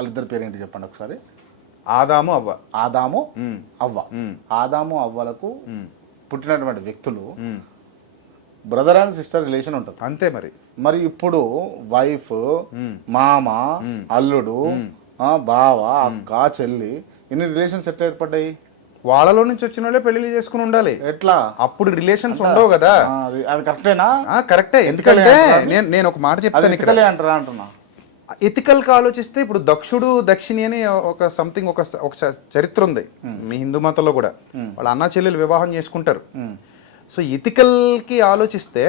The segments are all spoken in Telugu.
వాళ్ళిద్దరి పేరు ఏంటి చెప్పండి ఒకసారి? ఆదాము అవ్వ. ఆదాము అవ్వ. ఆదాము అవ్వలకు పుట్టినటువంటి వ్యక్తులు. బ్రదర్ అండ్ సిస్టర్ రిలేషన్ ఉంటుంది. అంతే మరి. మరి ఇప్పుడు వైఫ్ మామ అల్లుడు బావ అక్క చెల్లి ఇన్ని రిలేషన్స్ ఎట్లా ఏర్పడ్డాయి? వాళ్ళలో నుంచి వచ్చిన వాళ్ళే పెళ్ళి చేసుకుని ఉండాలి. ఎట్లా? అప్పుడు రిలేషన్స్ ఉండవు కదా. అది అది కరెక్టేనా? కరెక్టే. ఎందుకంటే నేను నేను ఒక మాట చెప్తాను అంటారా అంటున్నా. ఎథికల్గా ఆలోచిస్తే ఇప్పుడు దక్షుడు దక్షిణి అని ఒక సంథింగ్ ఒక ఒక చరిత్ర ఉంది. మీ హిందూ మతంలో కూడా. వాళ్ళ అన్న చెల్లెలు వివాహం చేసుకుంటారు. సో ఎథికల్కి ఆలోచిస్తే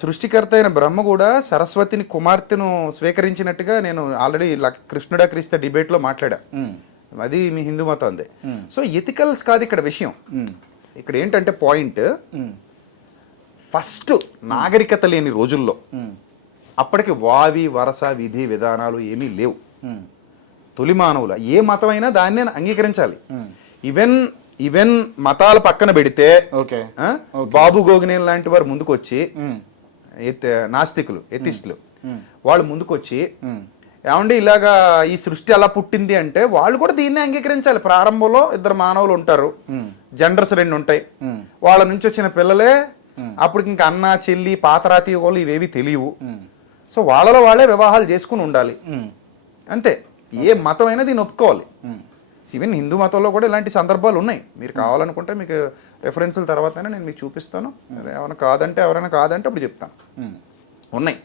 సృష్టికర్త అయిన బ్రహ్మ కూడా సరస్వతిని కుమార్తెను స్వీకరించినట్టుగా నేను ఆల్రెడీ కృష్ణుడా క్రీస్తు డిబేట్లో మాట్లాడా అది మీ హిందూ మతం అందే సో ఎథికల్స్ కాదు ఇక్కడ విషయం. ఇక్కడ ఏంటంటే పాయింట్ ఫస్ట్ నాగరికత లేని రోజుల్లో అప్పటికి వావి వరస విధి విధానాలు ఏమీ లేవు. తొలి మానవుల ఏ మతమైనా దాన్నే అంగీకరించాలి. ఈవెన్ ఈవెన్ మతాలు పక్కన పెడితే బాబు గోగినేని లాంటి వారు ముందుకొచ్చి నాస్తికులు ఎతిస్టులు ఉమ్, వాళ్ళు ముందుకొచ్చి ఏమండి ఇలాగా ఈ సృష్టి అలా పుట్టింది అంటే వాళ్ళు కూడా దీన్నే అంగీకరించాలి. ప్రారంభంలో ఇద్దరు మానవులు ఉంటారు. జెండర్స్ రెండు ఉంటాయి. వాళ్ళ నుంచి వచ్చిన పిల్లలే అప్పుడు ఇంకా అన్న చెల్లి పాతరాతి వాళ్ళు ఇవేవి తెలియవు. సో వాళ్ళలో వాళ్ళే వివాహాలు చేసుకుని ఉండాలి. అంతే. ఏ మతమైనా దీన్ని ఒప్పుకోవాలి. ఈవెన్ హిందూ మతంలో కూడా ఇలాంటి సందర్భాలు ఉన్నాయి. మీరు కావాలనుకుంటే మీకు రెఫరెన్స్ల తర్వాతనే నేను మీకు చూపిస్తాను. ఏమైనా కాదంటే ఎవరైనా కాదంటే అప్పుడు చెప్తాను. ఉన్నాయి.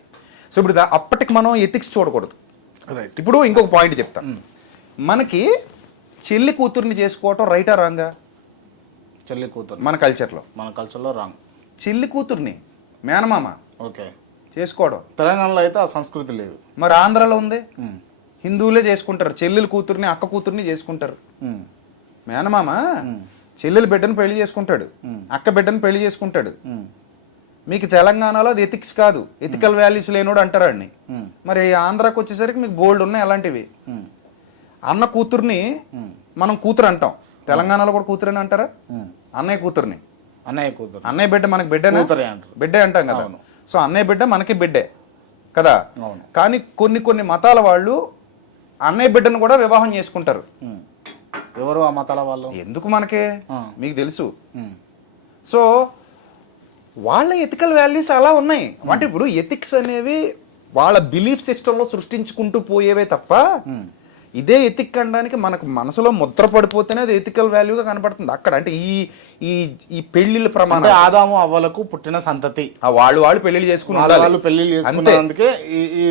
సో ఇప్పుడు అప్పటికి మనం ఎథిక్స్ చూడకూడదు. రైట్ ఇప్పుడు ఇంకొక పాయింట్ చెప్తాను మనకి చెల్లి కూతుర్ని చేసుకోవటం రైటా రాంగా చెల్లి కూతురు మన కల్చర్లో మన కల్చర్లో రాంగ్ చెల్లి కూతుర్ని మేనమామ. ఓకే. చేసుకోవడం. తెలంగాణలో అయితే ఆ సంస్కృతి లేదు. మరి ఆంధ్రాలో ఉంది? హిందువులే చేసుకుంటారు. చెల్లెలు కూతుర్ని అక్క కూతుర్ని చేసుకుంటారు. మేనమామ చెల్లెలు బిడ్డను పెళ్ళి చేసుకుంటాడు. అక్క బిడ్డను పెళ్ళి చేసుకుంటాడు. మీకు తెలంగాణలో అది ఎథిక్స్ కాదు. ఎథికల్ వాల్యూస్ లేనోడు అంటారండి ఉమ్, మరి ఆంధ్రాకి వచ్చేసరికి మీకు బోల్డ్ ఉన్నాయి అలాంటివి. అన్న కూతుర్ని మనం కూతురు అంటాం. తెలంగాణలో కూడా కూతురని అంటారా. అన్నయ్య కూతుర్ని. అన్నయ్య కూతురు. అన్నయ్య బిడ్డ మనకి అంటారు. బిడ్డే అంటాం కదా. సో అన్నయ్య బిడ్డ మనకి బిడ్డే. కదా? కానీ కొన్ని కొన్ని మతాల వాళ్ళు అన్నయ్య బిడ్డను కూడా వివాహం చేసుకుంటారు. ఎవరు ఆ మతాల వాళ్ళు? ఎందుకు మనకే. మీకు తెలుసు. సో వాళ్ళ ఎథికల్ వాల్యూస్ అలా ఉన్నాయి. అంటే ఇప్పుడు ఎథిక్స్ అనేవి వాళ్ళ బిలీఫ్ సిస్టంలో సృష్టించుకుంటూ పోయేవే తప్ప ఇదే ఎథిక్ అనడానికి మనకు మనసులో ముద్ర పడిపోతేనే అది ఎథికల్ వాల్యూగా కనపడుతుంది అక్కడ అంటే ఈ ఈ ఈ పెళ్ళిళ్ళ ప్రమాణం ఆదాము అవ్వలకు పుట్టిన సంతతి. ఆ వాళ్ళు వాళ్ళు పెళ్ళిళ్ళు చేసుకుని వాళ్ళు పెళ్ళి అంతే. చేసుకున్నందుకే ఈ